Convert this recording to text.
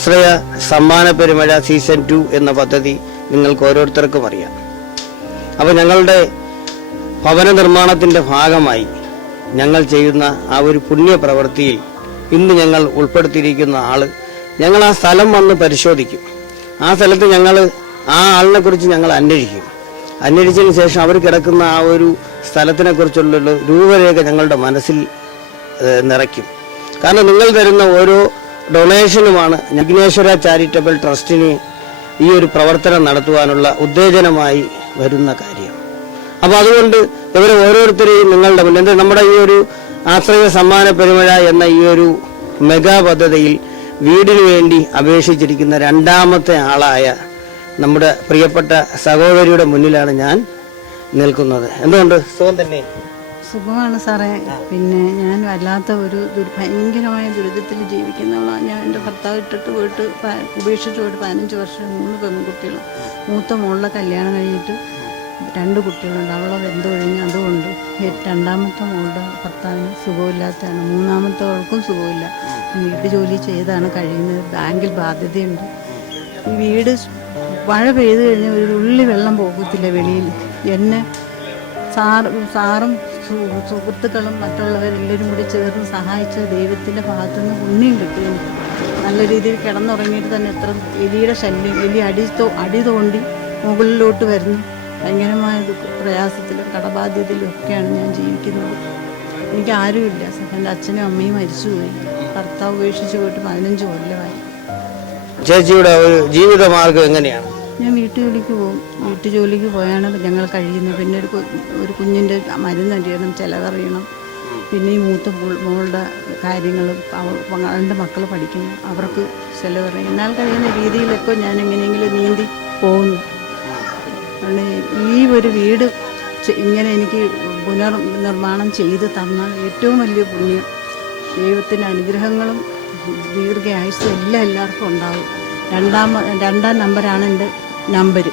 ആശ്രയ സമ്മാന പെരുമഴ സീസൺ 2 എന്ന പദ്ധതി നിങ്ങൾക്ക് ഓരോരുത്തർക്കും അറിയാം. അപ്പോൾ ഞങ്ങളുടെ ഭവന നിർമ്മാണത്തിൻ്റെ ഭാഗമായി ഞങ്ങൾ ചെയ്യുന്ന ആ ഒരു പുണ്യ പ്രവൃത്തിയിൽ ഇന്ന് ഞങ്ങൾ ഉൾപ്പെടുത്തിയിരിക്കുന്ന ആൾ, ഞങ്ങൾ ആ സ്ഥലം വന്ന് പരിശോധിക്കും. ആ സ്ഥലത്ത് ഞങ്ങൾ ആ ആളിനെ കുറിച്ച് ഞങ്ങൾ അന്വേഷിച്ചതിന് ശേഷം അവർ കിടക്കുന്ന ആ ഒരു സ്ഥലത്തിനെ കുറിച്ചുള്ള രൂപരേഖ ഞങ്ങളുടെ മനസ്സിൽ നിറയ്ക്കും. കാരണം നിങ്ങൾ തരുന്ന ഓരോ ഡൊണേഷനുമാണ് വിഘ്നേശ്വര ചാരിറ്റബിൾ ട്രസ്റ്റിന് ഈ ഒരു പ്രവർത്തനം നടത്തുവാനുള്ള ഉത്തേജനമായി വരുന്ന കാര്യം. അപ്പോൾ അതുകൊണ്ട് ഇവരെ ഓരോരുത്തരെയും നിങ്ങളുടെ മുന്നിൽ നമ്മുടെ ഈ ഒരു ആശ്രയ സമ്മാന പെരുമഴ എന്ന ഈ ഒരു മെഗാ പദ്ധതിയിൽ വീടിനു വേണ്ടി അപേക്ഷിച്ചിരിക്കുന്ന രണ്ടാമത്തെ ആളായ നമ്മുടെ പ്രിയപ്പെട്ട സഹോദരിയുടെ മുന്നിലാണ് ഞാൻ നിൽക്കുന്നത്. എന്തുകൊണ്ട്? സുഖം തന്നെ? സുഖമാണ് സാറേ. പിന്നെ ഞാൻ വല്ലാത്ത ഒരു ഭയങ്കരമായ ദുരിതത്തിൽ ജീവിക്കുന്നവളാണ്. ഞാൻ എൻ്റെ ഭർത്താവ് ഇട്ടിട്ട് പോയിട്ട് ഉപേക്ഷിച്ച് പോയിട്ട് 15 വർഷം, 3 പെൺകുട്ടികളും. മൂത്ത മോളുടെ കല്യാണം കഴിഞ്ഞിട്ട് 2 കുട്ടികളുണ്ട്. അവളെ വെന്തൊഴിഞ്ഞ് അതുകൊണ്ട് രണ്ടാമത്തെ മോളുടെ ഭർത്താവിന് സുഖമില്ലാത്തതാണ്. മൂന്നാമത്തെ അവൾക്കും സുഖമില്ല. വീട്ടു ജോലി ചെയ്താണ് കഴിയുന്നത്. ബാങ്കിൽ ബാധ്യതയുണ്ട്. ഈ വീട് മഴ പെയ്തു കഴിഞ്ഞാൽ ഒരു ഉള്ളി വെള്ളം പോകത്തില്ല വെളിയിൽ. എന്നെ സാറും സുഹൃത്തുക്കളും മറ്റുള്ളവരെല്ലാവരും കൂടി ചേർന്ന് സഹായിച്ച ദൈവത്തിൻ്റെ ഭാഗത്തുനിന്ന് പുണ്യം കിട്ടും. നല്ല രീതിയിൽ കിടന്നുറങ്ങിയിട്ട് തന്നെ എത്ര എലിയുടെ ശല്യം, എലി അടി തോണ്ടി മുകളിലോട്ട് വരുന്നു. ഭയങ്കരമായ പ്രയാസത്തിലും കടബാധ്യതയിലും ഒക്കെയാണ് ഞാൻ ജീവിക്കുന്നത്. എനിക്ക് ആരുമില്ല. എൻ്റെ അച്ഛനും അമ്മയും മരിച്ചുപോയി. ഭർത്താവ് ഉപേക്ഷിച്ച് പോയിട്ട് 15 കൊല്ലമായി. ചേച്ചിയുടെ ഒരു ജീവിതമാർഗം എങ്ങനെയാണ്? ഞാൻ വീട്ടുജോലിക്ക് പോകും. വീട്ടുജോലിക്ക് പോയാണ് ഞങ്ങൾ കഴിയുന്നത്. പിന്നെ ഒരു കുഞ്ഞിൻ്റെ മരുന്നറിയണം, ചിലവറിയണം. പിന്നെ ഈ മൂത്ത മോളുടെ കാര്യങ്ങളും അവളുടെ മക്കൾ പഠിക്കുന്നു, അവർക്ക് ചിലവറിയണം. എന്നാൽ കഴിയുന്ന രീതിയിലൊക്കെ ഞാൻ എങ്ങനെയെങ്കിലും നീന്തി പോകുന്നു. ഈ ഒരു വീട് ഇങ്ങനെ എനിക്ക് പുനർനിർമ്മാണം ചെയ്ത് തന്നാൽ ഏറ്റവും വലിയ പുണ്യം. ദൈവത്തിൻ്റെ അനുഗ്രഹങ്ങളും ദീർഘായുസ്സും എല്ലാം എല്ലാവർക്കും ഉണ്ടാവും. രണ്ടാം നമ്പറാണ് എൻ്റെ നമ്പർ.